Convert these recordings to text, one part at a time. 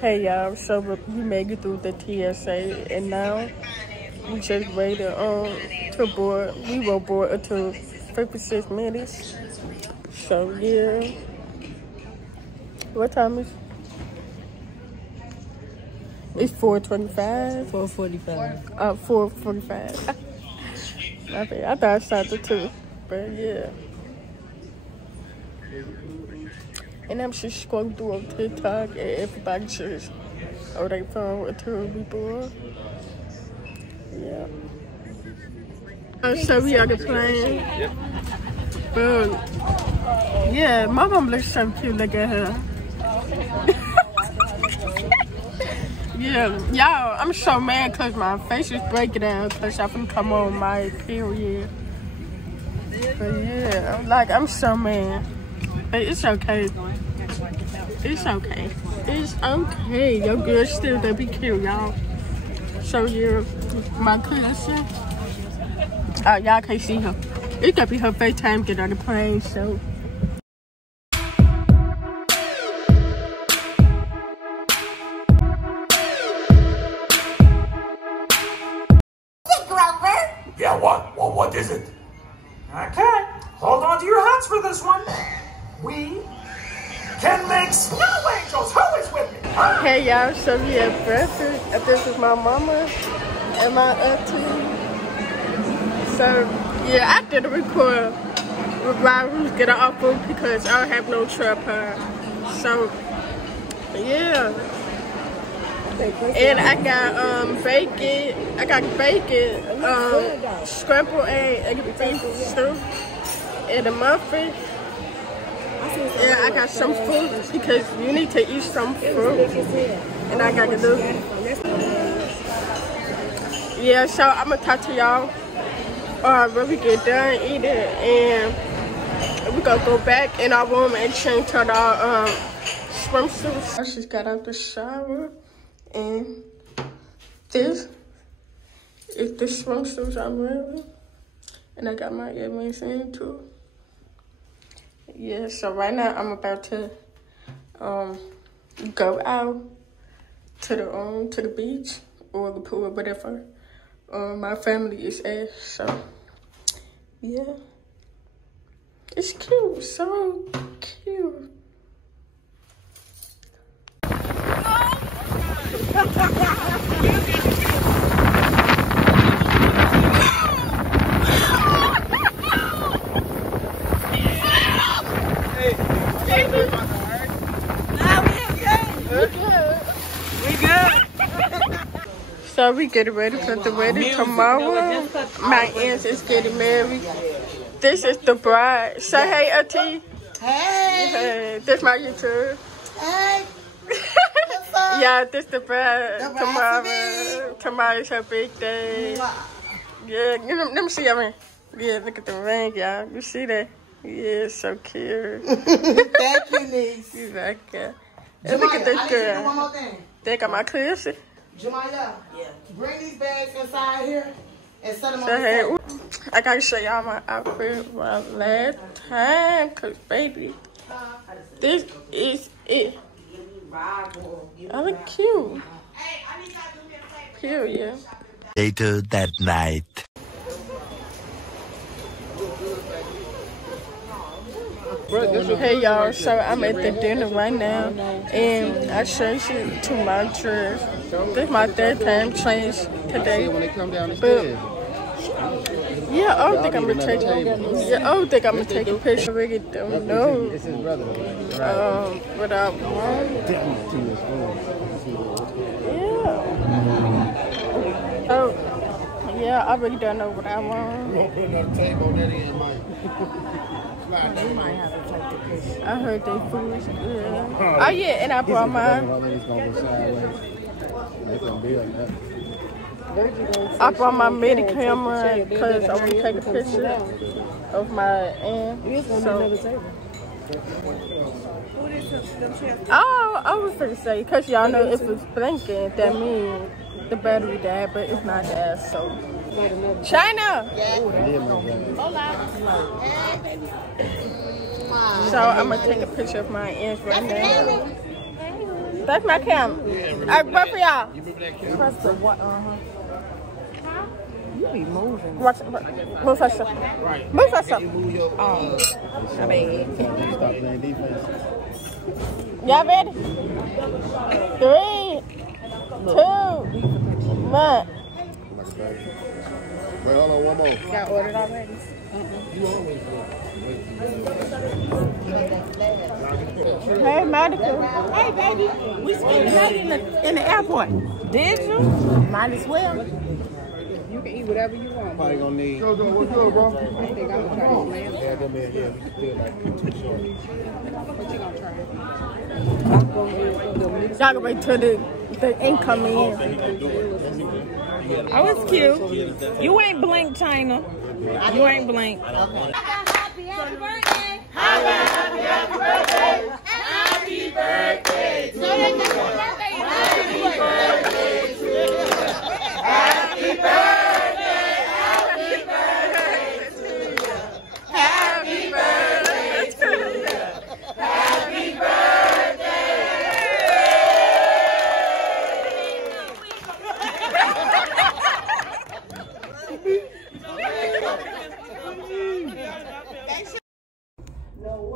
Hey y'all, so we made it through the TSA and now we just waited to board. We will board until 56 minutes. So yeah. What time is it? It's 4:25. 4:45. 4:45. I thought I started too, but yeah. And I'm just scrolling through on TikTok and everybody just they phone until we board. Yeah. So we are playing. But yeah, my mom looks so cute. Look at her. Yeah, y'all, I'm so mad because my face is breaking down because I can come on my period. But yeah, like, I'm so mad. But it's okay. It's okay. It's okay. Your girl still gonna be cute, y'all. So yeah, my cousin. Y'all can't see her. It's gonna be her first time getting on the plane, so. Yeah, what is it? Okay, hold on to your hats for this one. We can make snow angels. Who is with me? Hey y'all, so we have breakfast. This is my mama and my auntie. So yeah, I didn't record while we was getting off food because I don't have no tripod. So yeah. And I got bacon, scrambled egg, and beef stew, and a muffin. And I got some fruit because you need to eat some fruit. And I got to do. Yeah, so I'm gonna talk to y'all when we get done eating, and we're gonna go back in our room and change to our swimsuits. I just got out the shower. And this is the swimsuits I'm wearing. And I got my earrings in too. Yeah, so right now I'm about to go out to the beach or the pool or whatever my family is at. So yeah. It's cute, so cute. So we getting ready for the wedding tomorrow. My aunt is getting married. This is the bride. Say hey, auntie. Hey. This my YouTube. Hey. Yeah, this the bride. Tomorrow is her big day. Yeah, let me see. Yeah, look at the ring, y'all. You see that? Yeah, so cute. Thank you, niece. You like it. And look at this girl. One more thing. They got my cousin. JAMAICA, bring these bags inside here and set them on So, the table. I gotta show y'all my outfit one last time, cause baby, this is it. I look cute. Period. Later that night. Hey y'all, so I'm at the dinner right now, and I changed it to my dress. This is my third time change today. But yeah, I don't think I'm gonna take. Yeah, I don't think I'm gonna take a picture. I really don't know. What I want. Yeah. Oh, yeah, I really don't know what I want. You might have to take the picture. I heard they food is good. Oh yeah, and I brought mine. I brought my mini camera because I want to take a picture of my aunt. So. Oh, I was going to say, because y'all know if it's blinking, that means the battery died, but it's not died, so. China! So I'm going to take a picture of my aunt right now. That's my camera. I work for y'all. You remember that camera? Press the what? You be moving. Move faster. Right. Move faster. You move your I mean, start playing defense. Y'all ready? 3, 2, 1. Wait, hold on, one more. got ordered already. You always Hey, Monica. Hey, baby. We spent the night in the airport. Did you? Might as well. You can eat whatever you want. probably gonna need. What's good, bro? I think I'm gonna try this lamb. Yeah, them in, yeah, we can feel like too short. What you gonna try? Y'all can wait till the ink come in. Oh, it's cute. You ain't blink, China. You ain't blink. Happy birthday! Happy birthday! Happy birthday! So they can happy birthday to you! Happy birthday! Happy birthday to you! Happy birthday to you! Happy birthday!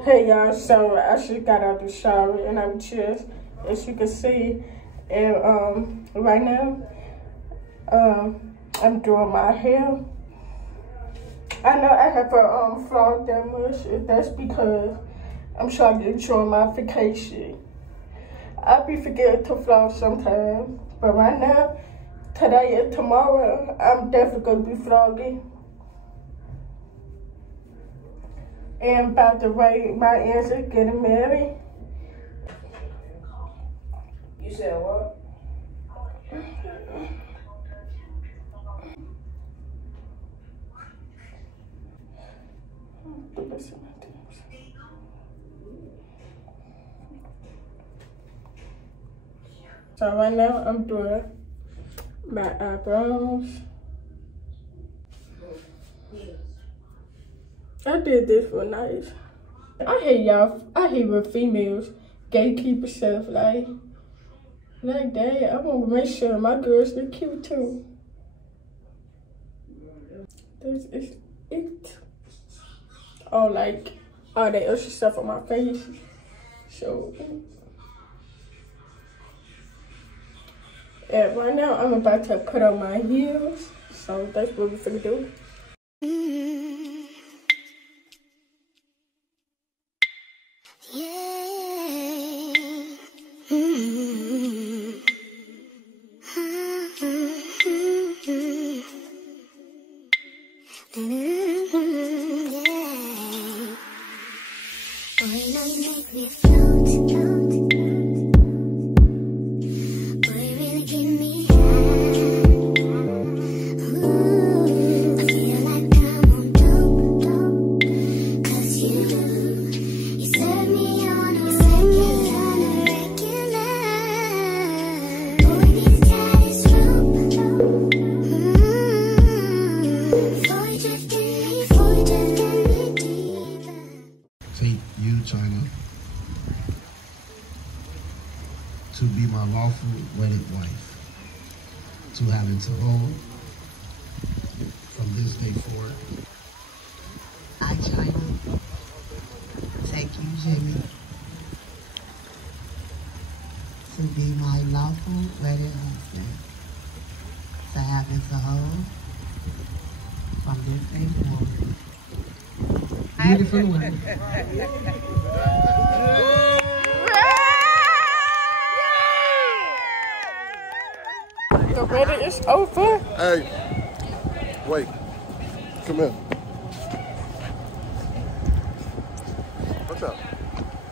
Hey y'all, so I just got out the shower and I'm just, as you can see, and right now, I'm doing my hair. I know I haven't vlogged that much, and that's because I'm trying to enjoy my vacation. I'll be forgetting to vlog sometime, but right now, today and tomorrow, I'm definitely gonna be vlogging. And about the way my aunts are getting married. You said what? So right now I'm doing my eyebrows. I did this for nice. I hate y'all. I hate when females gatekeep stuff like that. I want to make sure my girls look cute too. This is it. Oh, like all that extra stuff on my face. So, and right now I'm about to put on my heels. So that's what we're gonna do. To be my lawful wedded wife, to having to hold from this day forward. I, China, take you, Jimmy, to be my lawful wedded husband, to having to hold from this day forward. Beautiful woman. The wedding is over. Hey, wait, come here. What's up?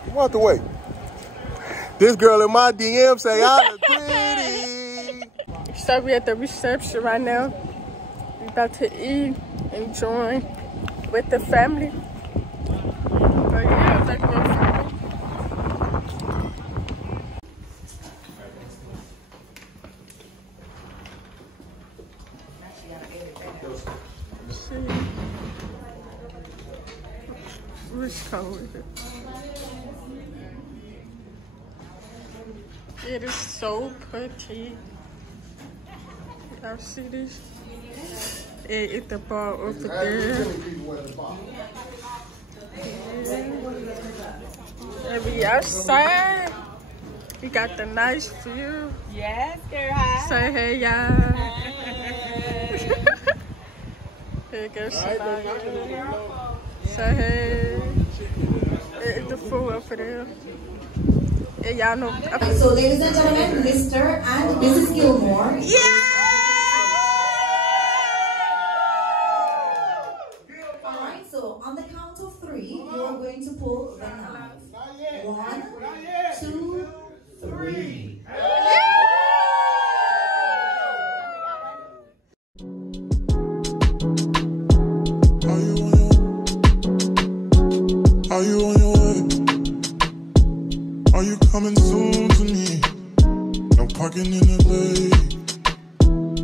You want to wait? This girl in my DM say I look pretty. So we at the reception right now. We about to eat and join with the family. But yeah, that's what family. Which color is it? It is so pretty. Y'all see this? And it's the bar over there. And we outside. We got the nice view. Yes, girl. Hi. Say hey, y'all. Here goes somebody. Say hey. It's the food over there. And y'all know. So, ladies and gentlemen, Mr. and Mrs. Gilmore. Yeah! Alright, so on the count of 3, you are going to pull the knife. 1, 2, 3. Are you on your way? Are you coming soon to me? No parking in LA,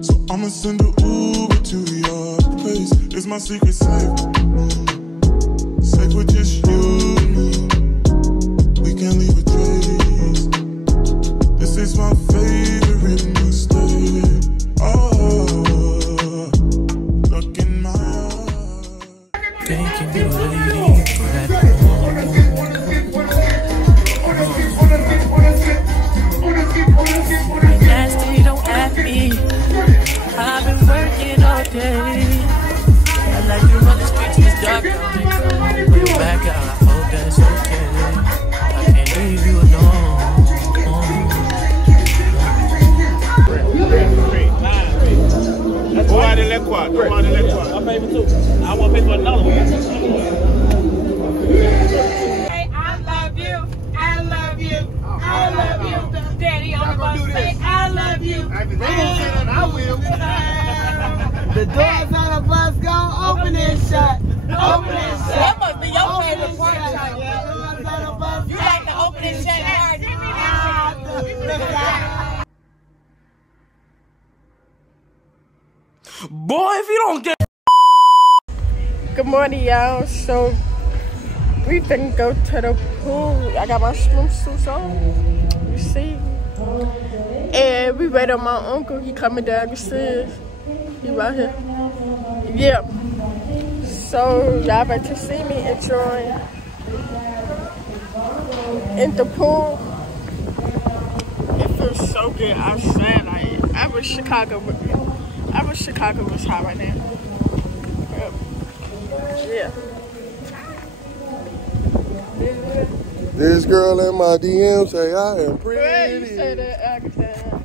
so I'ma send an Uber to your place. It's my secret safe, safe with just you and me. We can't leave a trace. This is my favorite mistake. Oh, look in my eyes. Thank you, lady. Nasty, don't ask me. I've been working all day. I like to run the streets in this dark building. Put it back out, I hope that's okay. I can't leave you alone. My favorite too. I want to pay for another one. Daddy on the bus say, I love you. They won't say that, I will. The doors on the bus go open and shut. Open and shut. That must be your favorite part. Doors on the bus. You like the open and shut part. Boy, if you don't get. Good morning, y'all. So we finna go to the pool. I got my swimsuits on. You see? And we wait on my uncle. He coming down the stairs. He right here. Yeah. So y'all about to see me enjoying in the pool. It feels so good outside. Like I wish Chicago was hot right now. Yeah. This girl in my DM say I am pretty. You say that all the time.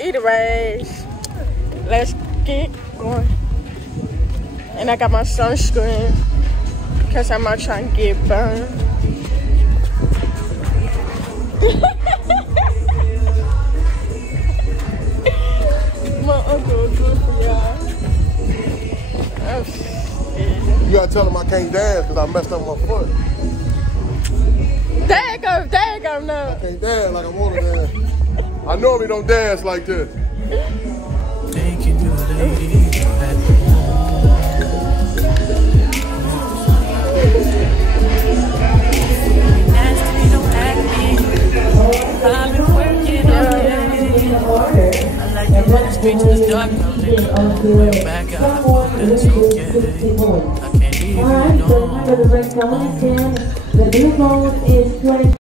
Either ways, let's get going. And I got my sunscreen because I'm not trying to get burned. My uncle good for y'all. Oh, shit. You gotta tell him I can't dance because I messed up my foot. There you go now. I can't dance like I want to dance. I normally don't dance like this. Thank you, lady. Nasty, don't ask me. I've been working all day. I like to run the streets in this dark building. Put it back out, I hope that's okay. I can't leave you alone. The blue code is 20.